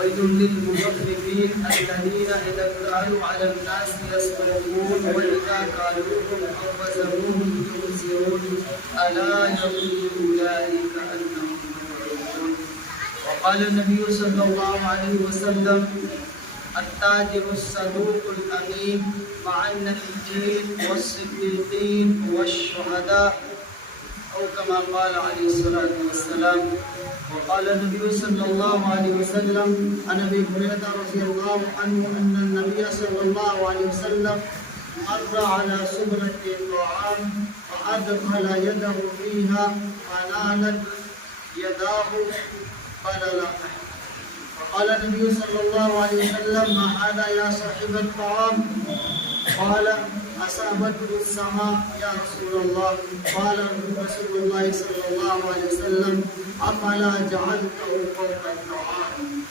ويل للمطففين الذين إذا اكتالوا على الناس يستوفون وإذا كالوهم أو وزنوهم يخسرون ألا يظن أولئك أنهم مبعوثون. وقال النبي صلى الله عليه وسلم التاجر الصدوق الأمين مع النبيين والصديقين والشهداء أو كما قال عليه الصلاة والسلام. وقال النبي صلى الله عليه وسلم عن أبي هريرة رضي الله عنه أن النبي صلى الله عليه وسلم مر على سبرة طعام فأدخل يده فيها فنالت يداه فللق. قال النبي صلى الله عليه وسلم ما هذا يا صاحب الطعام؟ قال أصابته السماء يا رسول الله. قال رسول الله صلى الله عليه وسلم أفلا جعلته فوق الطعام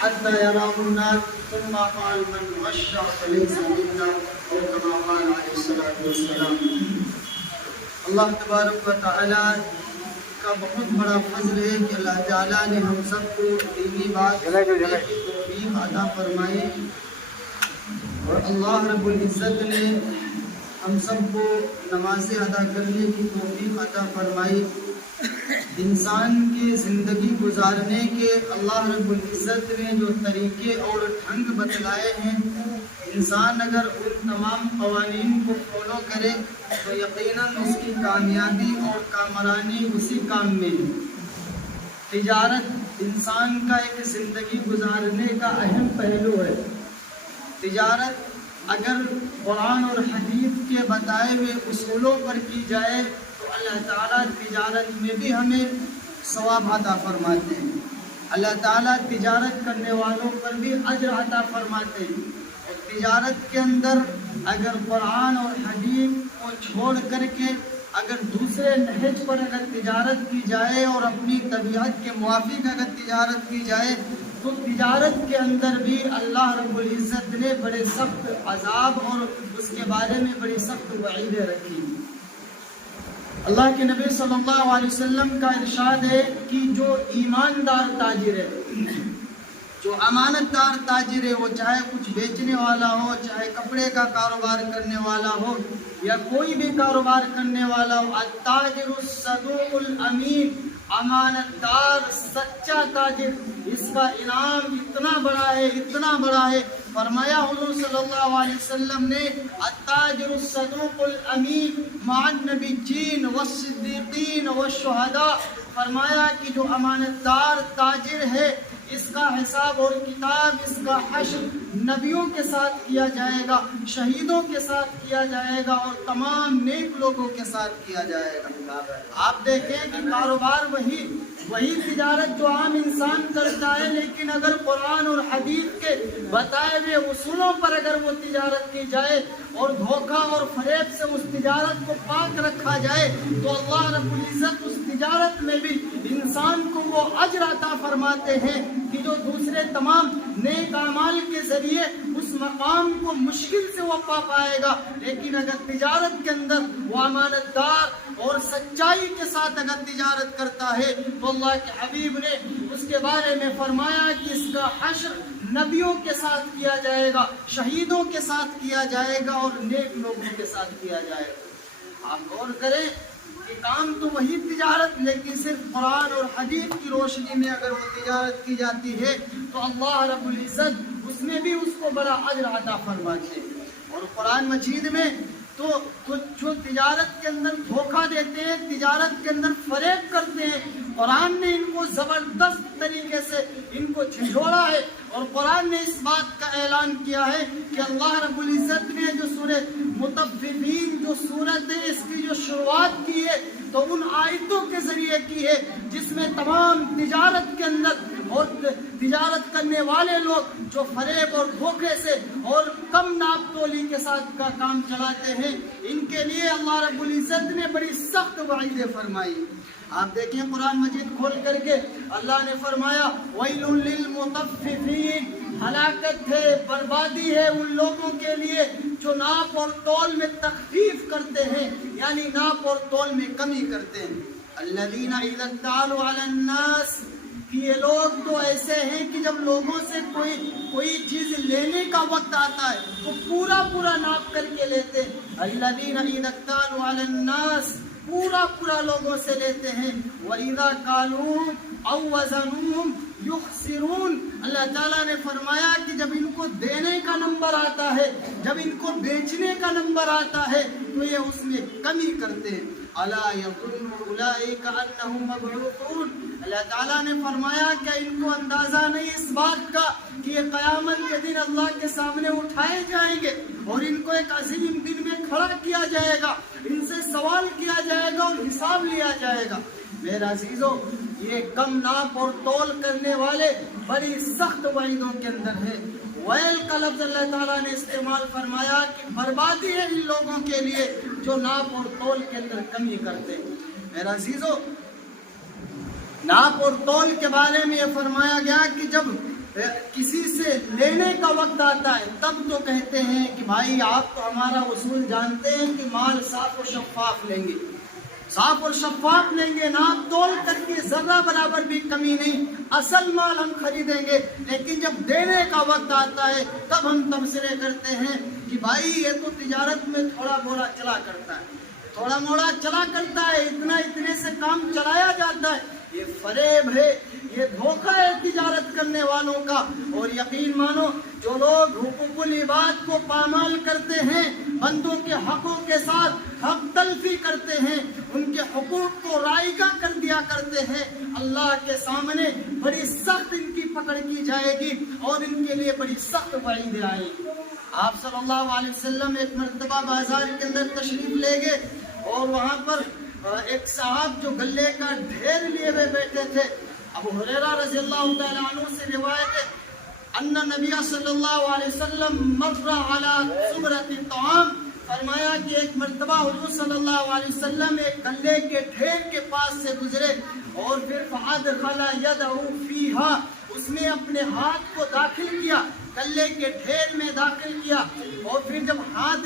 حتى يراه الناس ثم قال من غش فليس منا أو كما قال عليه الصلاة والسلام. اللہ تبارک و تعالی کا بہت بڑا فضل ہے کہ اللہ تعالیٰ نے ہم سب کو دینی بات کی توفیق عطا فرمائی، اور اللہ رب العزت نے ہم سب کو نمازیں ادا کرنے کی توفیق عطا فرمائی۔ انسان کی زندگی گزارنے کے اللہ رب العزت نے جو طریقے اور ڈھنگ بتلائے ہیں، انسان اگر ان تمام قوانین کو فالو کرے تو یقیناً اس کی کامیابی اور کامرانی اسی کام میں ہے۔ تجارت انسان کا ایک زندگی گزارنے کا اہم پہلو ہے۔ تجارت اگر قرآن اور حدیث کے بتائے ہوئے اصولوں پر کی جائے تو اللہ تعالیٰ تجارت میں بھی ہمیں ثواب عطا فرماتے ہیں۔ اللہ تعالیٰ تجارت کرنے والوں پر بھی اجر عطا فرماتے ہیں۔ اور تجارت کے اندر اگر قرآن اور حدیث کو چھوڑ کر کے اگر دوسرے نہج پر اگر تجارت کی جائے اور اپنی طبیعت کے موافق اگر تجارت کی جائے تو تجارت کے اندر بھی اللہ رب العزت نے بڑے سخت عذاب اور اس کے بارے میں بڑی سخت وعیدیں رکھی۔ اللہ کے نبی صلی اللہ علیہ وسلم کا ارشاد ہے کہ جو ایماندار تاجر ہے، جو امانت دار تاجر ہے، وہ چاہے کچھ بیچنے والا ہو، چاہے کپڑے کا کاروبار کرنے والا ہو یا کوئی بھی کاروبار کرنے والا ہو، التاجر الصدوق الامین، امانت دار سچا تاجر، اس کا انعام اتنا بڑا ہے، اتنا بڑا ہے۔ فرمایا حضور صلی اللہ علیہ وسلم نے التاجر الصدوق الامین مع النبیین والصدیقین والشہداء، فرمایا کہ جو امانت دار تاجر ہے اس کا حساب اور کتاب، اس کا حشر نبیوں کے ساتھ کیا جائے گا، شہیدوں کے ساتھ کیا جائے گا اور تمام نیک لوگوں کے ساتھ کیا جائے گا۔ آپ دیکھیں کہ کاروبار وہی تجارت جو عام انسان کرتا ہے، لیکن اگر قرآن اور حدیث کے بتائے ہوئے اصولوں پر اگر وہ تجارت کی جائے اور دھوکہ اور فریب سے اس تجارت کو پاک رکھا جائے تو اللہ رب العزت اس تجارت میں بھی انسان کو وہ اجر عطا فرماتے ہیں کہ جو دوسرے تمام نیک اعمال کے ذریعے اس مقام کو مشکل سے وہ پا پائے گا۔ لیکن اگر تجارت کے اندر وہ امانت دار اور سچائی کے ساتھ اگر تجارت کرتا ہے تو اللہ کے حبیب نے اس کے بارے میں فرمایا کہ اس کا حشر نبیوں کے ساتھ کیا جائے گا، شہیدوں کے ساتھ کیا جائے گا اور نیک لوگوں کے ساتھ کیا جائے گا۔ آپ غور کریں کہ کام تو وہی تجارت، لیکن صرف قرآن اور حدیث کی روشنی میں اگر وہ تجارت کی جاتی ہے تو اللہ رب العزت اس میں بھی اس کو بڑا اجر عطا فرماتے ہیں۔ اور قرآن مجید میں تو جو تجارت کے اندر دھوکہ دیتے ہیں، تجارت کے اندر فریب کرتے ہیں، قرآن نے ان کو زبردست طریقے سے ان کو جھنجھوڑا ہے۔ اور قرآن نے اس بات کا اعلان کیا ہے کہ اللہ رب العزت نے جو سورہ مطففین جو سورت ہے اس کی جو شروعات کی ہے تو ان آیتوں کے ذریعے کی ہے جس میں تمام تجارت کے اندر اور تجارت کرنے والے لوگ جو فریب اور دھوکے سے اور کم ناپ تولی کے ساتھ کا کام چلاتے ہیں، ان کے لیے اللہ رب العزت نے بڑی سخت وعیدیں فرمائی۔ آپ دیکھیں قرآن مجید کھول کر کے اللہ نے فرمایا وَيْلٌ لِّلْمُطَفِّفِينَ، ہلاکت ہے، بربادی ہے ان لوگوں کے لیے جو ناپ اور تول میں تخفیف کرتے ہیں، یعنی ناپ اور تول میں کمی کرتے ہیں۔ الَّذِينَ إِذَا اكْتَالُوا عَلَى النَّاسِ، کہ یہ لوگ تو ایسے ہیں کہ جب لوگوں سے کوئی چیز لینے کا وقت آتا ہے تو پورا ناپ کر کے لیتے ہیں. الذین اذا اکتالوا علی الناس، پورا لوگوں سے لیتے ہیں. وَإِذَا قَالُوا أَوْ وَزَنُوهُمْ يُخْسِرُونَ. اللہ تعالیٰ نے فرمایا کہ جب ان کو دینے کا نمبر آتا ہے، جب ان کو بیچنے کا نمبر آتا ہے تو یہ اس میں کمی کرتے ہیں. أَلَا يَظُنُّ أُولَٰئِكَ أَنَّهُم مَّبْعُوثُونَ. اللہ تعالیٰ نے فرمایا کہ ان کو اندازہ نہیں اس بات کا کہ یہ قیامت کے دن اللہ کے سامنے اٹھائے جائیں گے اور ان کو ایک عظیم دن میں کھڑا کیا جائے گا، ان سے سوال کیا جائے گا اور حساب لیا جائے گا. میرا عزیزو، یہ کم ناپ اور تول کرنے والے بڑی سخت وعیدوں کے اندر ہے. ویل کا لفظ اللہ تعالیٰ نے استعمال فرمایا کہ بربادی ہے ان لوگوں کے لیے جو ناپ اور تول کے اندر کمی کرتے. میرا عزیزو، ناپ اور تول کے بارے میں یہ فرمایا گیا کہ جب کسی سے لینے کا وقت آتا ہے تب تو کہتے ہیں کہ بھائی آپ تو ہمارا اصول جانتے ہیں کہ مال صاف و شفاف لیں گے، صاف اور شفاف لیں گے، ناپ تول کر کے ذرہ برابر بھی کمی نہیں، اصل مال ہم خریدیں گے. لیکن جب دینے کا وقت آتا ہے تب ہم تبصرے کرتے ہیں کہ بھائی یہ تو تجارت میں تھوڑا موڑا چلا کرتا ہے، تھوڑا موڑا چلا کرتا ہے، اتنے سے کام چلایا جاتا ہے. یہ فریب ہے، یہ دھوکہ ہے تجارت کرنے والوں کا. اور یقین مانو، جو لوگ حقوق العباد کو پامال کرتے ہیں، بندوں کے حقوں کے ساتھ حق تلفی کرتے ہیں، ان کے حقوق کو رائگاں کر دیا کرتے ہیں، اللہ کے سامنے بڑی سخت ان کی پکڑ کی جائے گی اور ان کے لیے بڑی سخت وعیدیں آئیں گی. آپ صلی اللہ علیہ وسلم ایک مرتبہ بازار کے اندر تشریف لے گئے اور وہاں پر ایک صاحب جو گلے کا ڈھیر لیے ہوئے بیٹھے تھے. ابو ہریرہ رضی اللہ تعالیٰ عنہ سے روایت ہے ان نبی صلی اللہ علیہ وسلم مر علی صبرۃ الطعام. فرمایا کہ ایک مرتبہ حضور صلی اللہ علیہ وسلم ایک گلے کے ڈھیر کے پاس سے گزرے اور پھر فادخل یدہ فیہا، اس نے اپنے ہاتھ کو داخل کیا، گلے کے ڈھیر میں داخل کیا، اور پھر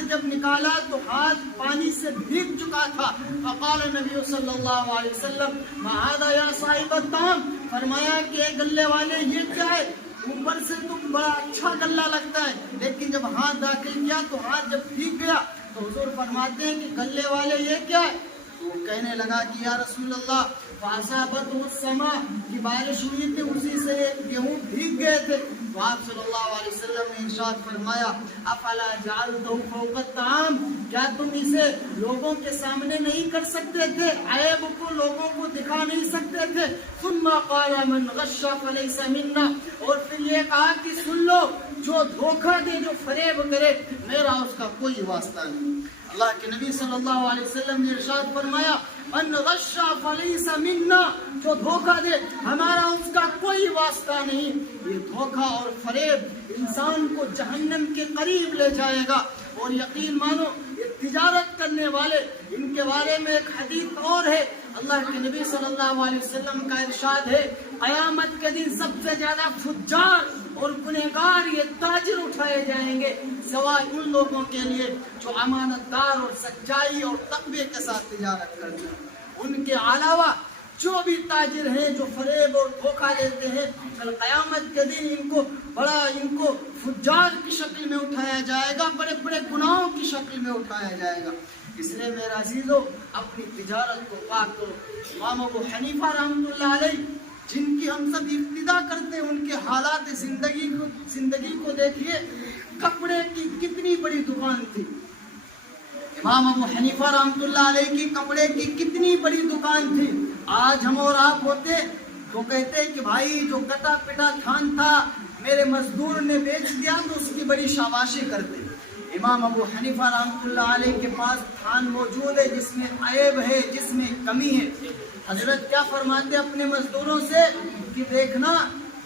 جب نکالا تو ہاتھ پانی سے بھیگ چکا تھا. فقال نبی صلی اللہ علیہ وسلم ما ھذا یا صاحب الطعام. فرمایا کہ اے گلے والے یہ کیا ہے؟ اوپر سے تو بڑا اچھا گلہ لگتا ہے لیکن جب ہاتھ داخل کیا تو ہاتھ جب بھیگ گیا تو حضور فرماتے ہیں کہ گلے والے یہ کیا ہے؟ تو کہنے لگا کہ یا رسول اللہ فاصابته السماء، کی بارش ہوئی تھی اسی سے گیہوں بھیگ گئے تھے. تو آپ صلی اللہ علیہ وسلم نے ارشاد فرمایا افلا جعلته فوق الطعام، کیا تم اسے لوگوں کے سامنے نہیں کر سکتے تھے، عیب کو لوگوں کو دکھا نہیں سکتے تھے. ثم قال من غش فليس منا، اور پھر یہ کہا کہ سن لو، جو دھوکہ دے، جو فریب کرے، میرا اس کا کوئی واسطہ نہیں. اللہ کے نبی صلی اللہ علیہ وسلم نے ارشاد فرمایا من غش فلیس منا، جو دھوکہ دے ہمارا اس کا کوئی واسطہ نہیں. یہ دھوکہ اور فریب انسان کو جہنم کے قریب لے جائے گا. اور یقین مانو، یہ تجارت کرنے والے، ان کے بارے میں ایک حدیث اور ہے. اللہ کے نبی صلی اللہ علیہ وسلم کا ارشاد ہے قیامت کے دن سب سے زیادہ فجار اور گنہگار یہ تاجر اٹھائے جائیں گے سوائے ان لوگوں کے لیے جو امانت دار اور سچائی اور تقوی کے ساتھ تجارت کرتے ہیں. ان کے علاوہ جو بھی تاجر ہیں جو فریب اور دھوکہ دیتے ہیں، کل قیامت کے دن ان کو فجار کی شکل میں اٹھایا جائے گا، بڑے بڑے گناہوں کی شکل میں اٹھایا جائے گا. اس لیے میرا عزیزو، اپنی تجارت کو پاک کرو. امام ابو حنیفہ رحمۃ اللہ علیہ، جن کی ہم سب ابتدا کرتے ہیں، ان کے حالات زندگی کو دیکھیے. کپڑے کی کتنی بڑی دکان تھی. امام ابو حنیفہ رحمۃ اللہ علیہ کی کپڑے کی کتنی بڑی دکان تھی. آج ہم اور آپ ہوتے تو کہتے کہ بھائی جو کٹا پٹا تھان تھا میرے مزدور نے بیچ دیا تو اس کی بڑی شاباشی کرتے. امام ابو حنیفہ رحمۃ اللہ علیہ کے پاس تھان موجود ہے جس میں عیب ہے، جس میں کمی ہے. حضرت کیا فرماتے اپنے مزدوروں سے کہ دیکھنا،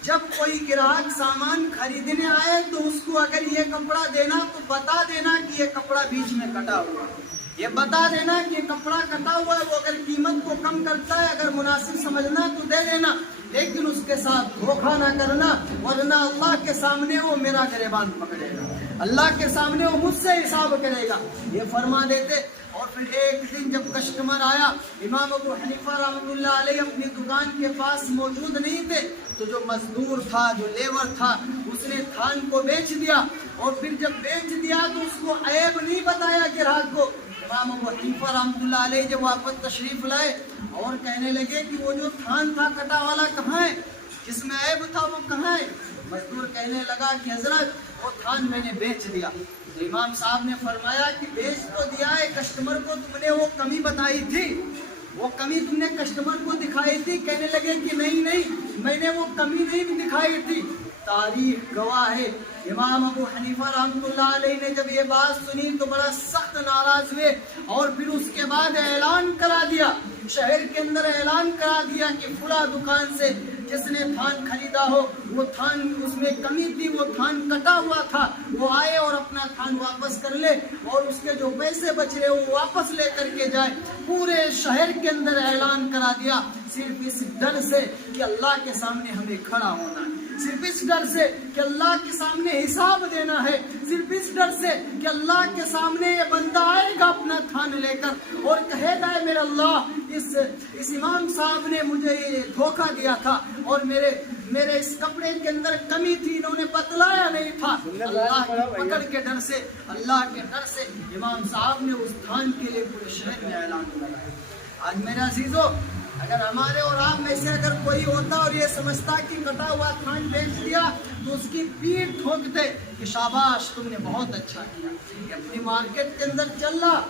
جب کوئی گراہک سامان خریدنے آئے تو اس کو اگر یہ کپڑا دینا تو بتا دینا کہ یہ کپڑا بیچ میں کٹا ہوا ہے، یہ بتا دینا کہ یہ کپڑا کٹا ہوا ہے. وہ اگر قیمت کو کم کرتا ہے، اگر مناسب سمجھنا تو دے دینا، لیکن اس کے ساتھ دھوکہ نہ کرنا، ورنہ اللہ کے سامنے وہ میرا گریبان پکڑے گا. اللہ کے سامنے وہ مجھ سے حساب کرے گا، یہ فرما دیتے۔ اور پھر ایک دن جب کسٹمر آیا، امام ابو حنیفہ رحمۃ اللہ علیہ اپنی دکان کے پاس موجود نہیں تھے، تو جو مزدور تھا، جو لیبر تھا، اس نے تھان کو بیچ دیا، اور پھر جب بیچ دیا تو اس کو عیب نہیں بتایا گراہک کو۔ امام ابو حنیفہ رحمۃ اللہ علیہ جب واپس تشریف لائے اور کہنے لگے کہ وہ جو تھان تھا کٹا والا کہاں ہے، جس میں عیب تھا وہ کہاں ہے؟ مزدور کہنے لگا کہ حضرت وہ تھان میں نے بیچ دیا۔ تو امام صاحب نے فرمایا کہ بیچ تو دیا ہے، کسٹمر کو تم نے وہ کمی بتائی تھی، وہ کمی تم نے کسٹمر کو دکھائی تھی؟ کہنے لگے کہ نہیں میں نے وہ کمی نہیں دکھائی تھی۔ تاریخ گواہ ہے، امام ابو حنیفہ رحمۃ اللہ علیہ نے جب یہ بات سنی تو بڑا سخت ناراض ہوئے، اور پھر اس کے بعد اعلان کرا دیا، شہر کے اندر اعلان کرا دیا کہ فلاں دکان سے جس نے تھان خریدا ہو، وہ تھان اس میں کمی تھی، وہ تھان کٹا ہوا تھا، وہ آئے اور اپنا تھان واپس کر لے، اور اس کے جو پیسے بچ رہے وہ واپس لے کر کے جائے۔ پورے شہر کے اندر اعلان کرا دیا، صرف اس ڈر سے کہ اللہ کے سامنے ہمیں کھڑا ہونا ہے، صرف اس ڈر سے کہ اللہ کے سامنے حساب دینا ہے، صرف اس ڈر سے کہ اللہ کے سامنے یہ بندہ آئے گا اپنا تھان لے کر اور کہے گا میرے اللہ اس امام صاحب نے مجھے یہ دھوکہ دیا تھا، اور میرے اس کپڑے کے اندر کمی تھی، انہوں نے بتلایا نہیں تھا۔ اللہ کی پکڑ کے ڈر سے، اللہ کے ڈر سے امام صاحب نے اس تھان کے لیے پورے شہر میں اعلان کیا۔ آج میرے عزیزو، اگر ہمارے اور آپ میں سے اگر کوئی ہوتا اور یہ سمجھتا کہ کٹا ہوا تھان بیچ دیا تو اس کی پیٹھ ٹھوکتے کہ شاباش تم نے بہت اچھا کیا، یہ اپنی مارکیٹ کے اندر چل رہا،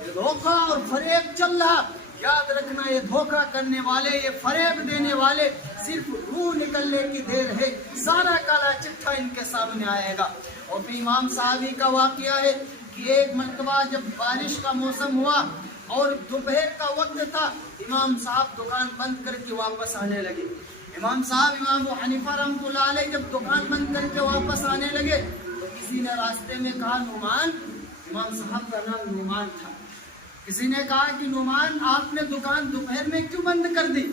یہ دھوکہ اور فریب چل رہا۔ یاد رکھنا، یہ دھوکہ کرنے والے، یہ فریب دینے والے، صرف روح نکلنے کی دیر ہے، سارا کالا چٹھا ان کے سامنے آئے گا۔ اور پھر امام صاحبی کا واقعہ ہے کہ ایک مرتبہ جب بارش کا موسم ہوا اور دوپہر کا وقت تھا، امام صاحب دکان بند کر کے واپس آنے لگے۔ امام ابو حنیفہ رحمۃ اللہ علیہ جب دکان بند کر کے واپس آنے لگے تو کسی نے راستے میں کہا نعمان، امام صاحب کا نام نعمان تھا، کسی نے کہا کہ نعمان آپ نے دکان دوپہر میں کیوں بند کر دی؟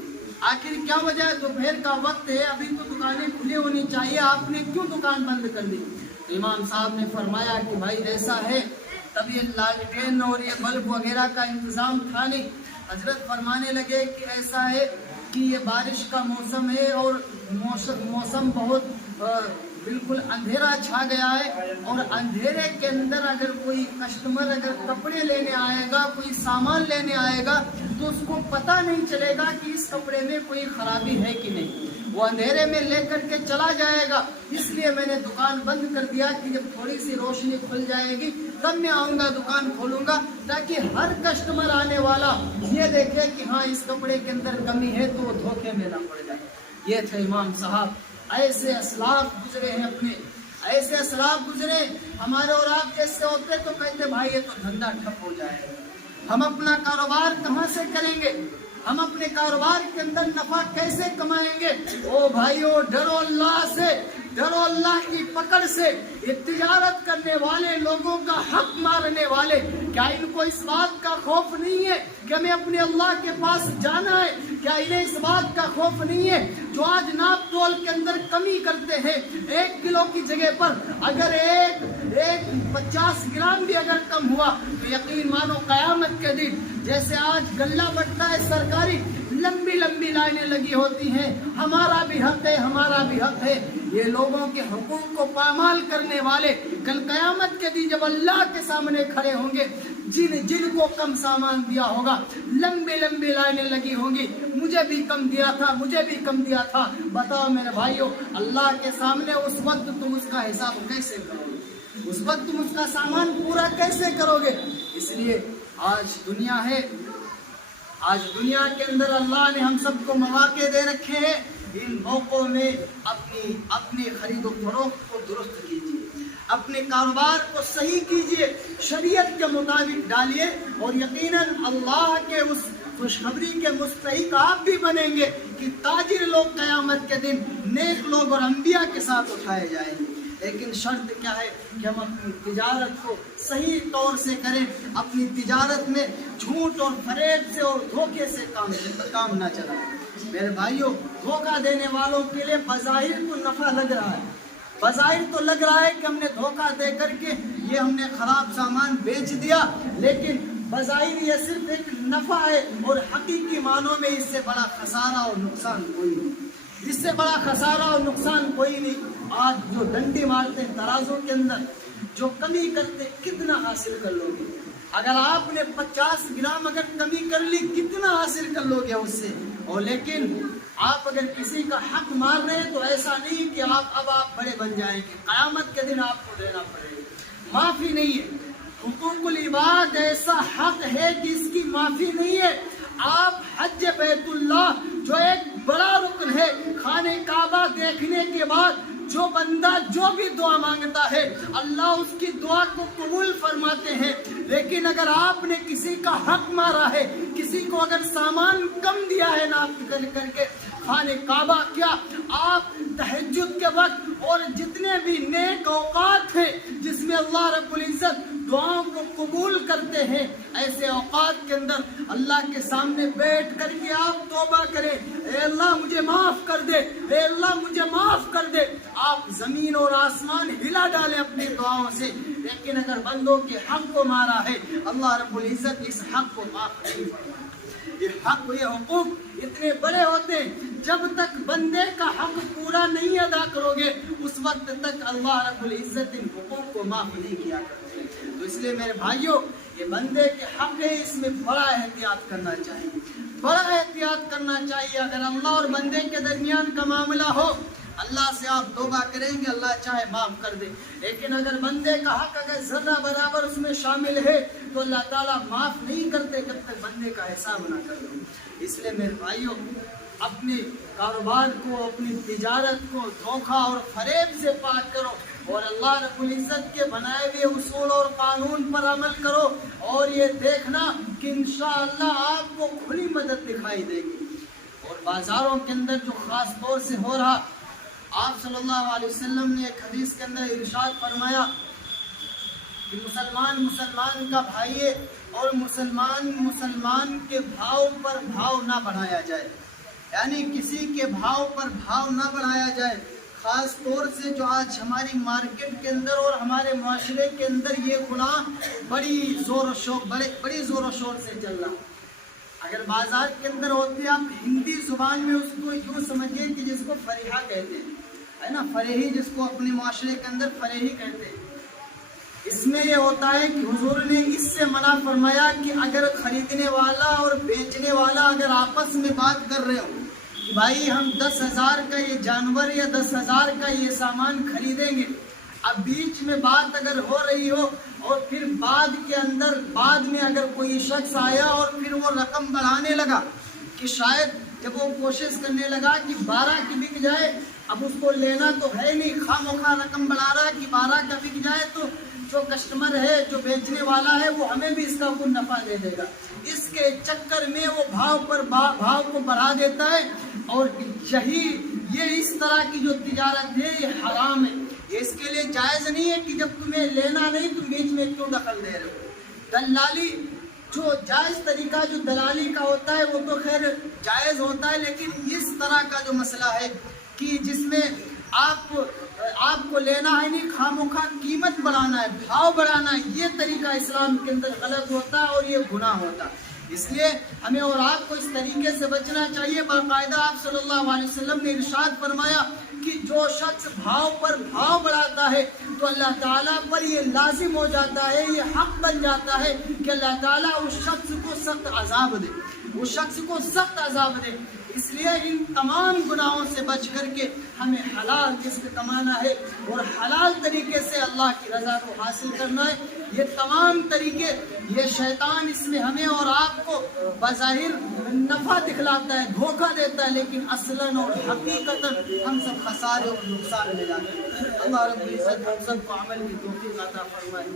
آخر کیا وجہ ہے؟ دوپہر کا وقت ہے، ابھی تو دکانیں کھلی ہونی چاہیے، آپ نے کیوں دکان بند کر دی؟ امام صاحب نے فرمایا کہ بھائی ایسا ہے، تب یہ لالٹین اور یہ بلب وغیرہ کا انتظام تھا نہیں۔ حضرت فرمانے لگے کہ ایسا ہے کہ یہ بارش کا موسم ہے اور موسم بہت بالکل اندھیرا چھا گیا ہے، اور اندھیرے کے اندر اگر کوئی کسٹمر اگر کپڑے لینے آئے گا، کوئی سامان لینے آئے گا تو اس کو پتہ نہیں چلے گا کہ اس کپڑے میں کوئی خرابی ہے کہ نہیں، وہ اندھیرے میں لے کر کے چلا جائے گا، اس لیے میں نے دکان بند کر دیا کہ جب تھوڑی سی روشنی کھل جائے گی تب میں آؤں گا، دکان کھولوں گا، تاکہ ہر کسٹمر آنے والا یہ دیکھے کہ ہاں اس کپڑے کے اندر کمی ہے تو وہ دھوکے میں نہ پڑ جائے۔ یہ تھے امام صاحب، ایسے اسلاف گزرے ہیں، اپنے ایسے اسلاف گزرے۔ ہمارے اور آپ جیسے ہوتے تو کہتے بھائی یہ تو دھندا ٹھپ ہو جائے گا، ہم اپنا کاروبار کہاں سے کریں گے، ہم اپنے کاروبار کے اندر نفع کیسے کمائیں گے؟ او بھائیو، ڈرو اللہ سے، ڈرو اللہ کی پکڑ سے۔ یہ تجارت کرنے والے لوگوں کا حق مارنے والے، کیا ان کو اس بات کا خوف نہیں ہے کہ ہمیں اپنے اللہ کے پاس جانا ہے؟ کیا انہیں اس بات کا خوف نہیں ہے جو آج ناپ تول کے اندر کمی کرتے ہیں؟ 1 کلو کی جگہ پر اگر ایک 50 گرام بھی اگر کم ہوا تو یقین مانو قیامت کے دن جیسے آج غلہ بٹتا ہے سرکاری، لمبی لمبی لائنیں لگی ہوتی ہیں، ہمارا بھی حق ہے، ہمارا بھی حق ہے۔ یہ لوگوں کے حقوق کو پامال کرنے والے کل قیامت کے دن جب اللہ کے سامنے کھڑے ہوں گے، جن کو کم سامان دیا ہوگا لمبی لمبی لائنیں لگی ہوں گی، مجھے بھی کم دیا تھا، مجھے بھی کم دیا تھا۔ بتاؤ میرے بھائیوں، اللہ کے سامنے اس وقت تم اس کا حساب کیسے کرو گے؟ اس وقت تم اس کا سامان پورا کیسے کرو گے؟ اس لیے آج دنیا ہے، آج دنیا کے اندر اللہ نے ہم سب کو مواقع دے رکھے ہیں، ان موقعوں میں اپنی خرید و فروخت کو درست کیجیے، اپنے کاروبار کو صحیح کیجیے، شریعت کے مطابق ڈالیے، اور یقیناً اللہ کے اس خوشخبری کے مستحق آپ بھی بنیں گے کہ تاجر لوگ قیامت کے دن نیک لوگ اور انبیاء کے ساتھ اٹھائے جائیں گے۔ لیکن شرط کیا ہے کہ ہم اپنی تجارت کو صحیح طور سے کریں، اپنی تجارت میں جھوٹ اور فریب سے اور دھوکے سے کام نہ چلائیں۔ میرے بھائیوں، دھوکہ دینے والوں کے لیے بظاہر تو نفع لگ رہا ہے، بظاہر تو لگ رہا ہے کہ ہم نے دھوکہ دے کر کے یہ ہم نے خراب سامان بیچ دیا، لیکن بظاہر یہ صرف ایک نفع ہے، اور حقیقی معنوں میں اس سے بڑا خسارہ اور نقصان کوئی نہیں، اس سے بڑا خسارہ اور نقصان کوئی نہیں۔ آج جو ڈنڈی مارتے ہیں ترازو کے اندر، جو کمی کرتے کتنا حاصل کر لو گے؟ اگر آپ نے 50 گرام اگر کمی کر لی کتنا حاصل کر لو گے اس سے؟ اور لیکن آپ اگر کسی کا حق مار رہے ہیں تو ایسا نہیں کہ اب آپ بڑے بن جائیں گے، قیامت کے دن آپ کو دینا پڑے گا، معافی نہیں ہے۔ حقوق العباد ایسا حق ہے کہ اس کی معافی نہیں ہے۔ آپ حج بیت اللہ جو ایک بڑا رکن ہے، خانہ کعبہ دیکھنے کے بعد جو بندہ جو بھی دعا مانگتا ہے اللہ اس کی دعا کو قبول فرماتے ہیں، لیکن اگر آپ نے کسی کا حق مارا ہے، کسی کو اگر سامان کم دیا ہے ناپ کر کے خانہ کعبہ، کیا آپ تہجد کے وقت اور جتنے بھی نیک اوقات ہیں جس میں اللہ رب العزت دعاؤں کو قبول کرتے ہیں، ایسے اوقات کے اندر اللہ کے سامنے بیٹھ کر کے آپ توبہ کریں، اے اللہ مجھے معاف کر دے، اے اللہ مجھے معاف کر دے، آپ زمین اور آسمان ہلا ڈالیں اپنی دعاؤں سے۔ لیکن اگر بندوں کے حق کو مارا ہے، اللہ رب العزت اس حق کو معاف نہیں فرمائے۔ یہ حق، یہ حقوق اتنے بڑے ہوتے ہیں، جب تک بندے کا حق پورا نہیں ادا کرو گے اس وقت تک اللہ رب العزت ان حقوق کو معاف نہیں کیا کرتے۔ تو اس لیے میرے بھائیوں، یہ بندے کے حق ہے، اس میں بڑا احتیاط کرنا چاہیے، بڑا احتیاط کرنا چاہیے۔ اگر اللہ اور بندے کے درمیان کا معاملہ ہو، اللہ سے آپ توبہ کریں گے، اللہ چاہے معاف کر دے، لیکن اگر بندے کا حق اگر ذرہ برابر اس میں شامل ہے تو اللہ تعالیٰ معاف نہیں کرتے جب تک بندے کا حساب نہ کر لو۔ اس لیے میرے بھائیوں، اپنے کاروبار کو، اپنی تجارت کو دھوکہ اور فریب سے پاک کرو، اور اللہ رب العزت کے بنائے ہوئے اصول اور قانون پر عمل کرو، اور یہ دیکھنا کہ انشاءاللہ آپ کو کھلی مدد دکھائی دے گی۔ اور بازاروں کے اندر جو خاص طور سے ہو رہا، آپ صلی اللہ علیہ وسلم نے ایک حدیث کے اندر ارشاد فرمایا کہ مسلمان کا بھائی ہے، اور مسلمان کے بھاؤ پر بھاؤ نہ بڑھایا جائے، یعنی کسی کے بھاؤ پر بھاؤ نہ بڑھایا جائے۔ خاص طور سے جو آج ہماری مارکیٹ کے اندر اور ہمارے معاشرے کے اندر یہ گناہ بڑی زور و شور سے چل رہا۔ اگر بازار کے اندر ہوتے آپ ہندی زبان میں اس کو یوں سمجھیے کہ جس کو فریحہ کہتے ہیں، ہے نا، فریحی، جس کو اپنے معاشرے کے اندر فریحی کہتے ہیں، اس میں یہ ہوتا ہے کہ حضور نے اس سے منع فرمایا کہ اگر خریدنے والا اور بیچنے والا اگر آپس میں بات کر رہے ہو کہ بھائی ہم 10,000 کا یہ جانور یا 10,000 کا یہ سامان خریدیں گے، اب بیچ میں بات اگر ہو رہی ہو اور پھر بعد میں اگر کوئی شخص آیا اور پھر وہ رقم بڑھانے لگا کہ شاید جب وہ کوشش کرنے لگا کہ 12 کی بک جائے، اب اس کو لینا تو ہے نہیں، خواہ رقم بڑھا رہا کہ 12 کا بک جائے تو جو کسٹمر ہے، جو بیچنے والا ہے، وہ ہمیں بھی اس کا کچھ نفع دے دے گا۔ اس کے چکر میں وہ بھاؤ کو بڑھا دیتا ہے، اور یہ اس طرح کی جو تجارت ہے یہ حرام ہے، یہ اس کے لیے جائز نہیں ہے کہ جب تمہیں لینا نہیں تم بیچ میں کیوں دخل دے رہے ہو۔ دلالی، جو جائز طریقہ جو دلالی کا ہوتا ہے وہ تو خیر جائز ہوتا ہے، لیکن اس طرح کا جو مسئلہ ہے کہ جس میں آپ کو لینا ہے نہیں، خواہ قیمت بڑھانا ہے، بھاؤ بڑھانا ہے، یہ طریقہ اسلام کے اندر غلط ہوتا ہے اور یہ گناہ ہوتا ہے۔ اس لیے ہمیں اور آپ کو اس طریقے سے بچنا چاہیے۔ باقاعدہ آپ صلی اللہ علیہ وسلم نے ارشاد فرمایا کہ جو شخص بھاؤ پر بھاؤ بڑھاتا ہے تو اللہ تعالیٰ پر یہ لازم ہو جاتا ہے، یہ حق بن جاتا ہے کہ اللہ تعالیٰ اس شخص کو سخت عذاب دے، اس لیے ان تمام گناہوں سے بچ کر کے ہمیں حلال رزق کمانا ہے اور حلال طریقے سے اللہ کی رضا کو حاصل کرنا ہے۔ یہ تمام طریقے، یہ شیطان اس میں ہمیں اور آپ کو بظاہر نفع دکھلاتا ہے، دھوکہ دیتا ہے، لیکن اصلاً اور حقیقتاً ہم سب خسارے اور نقصان میں جاتے ہیں۔ اللہ رب العزت ہم سب کو عمل کی توفیق عطا فرمائے۔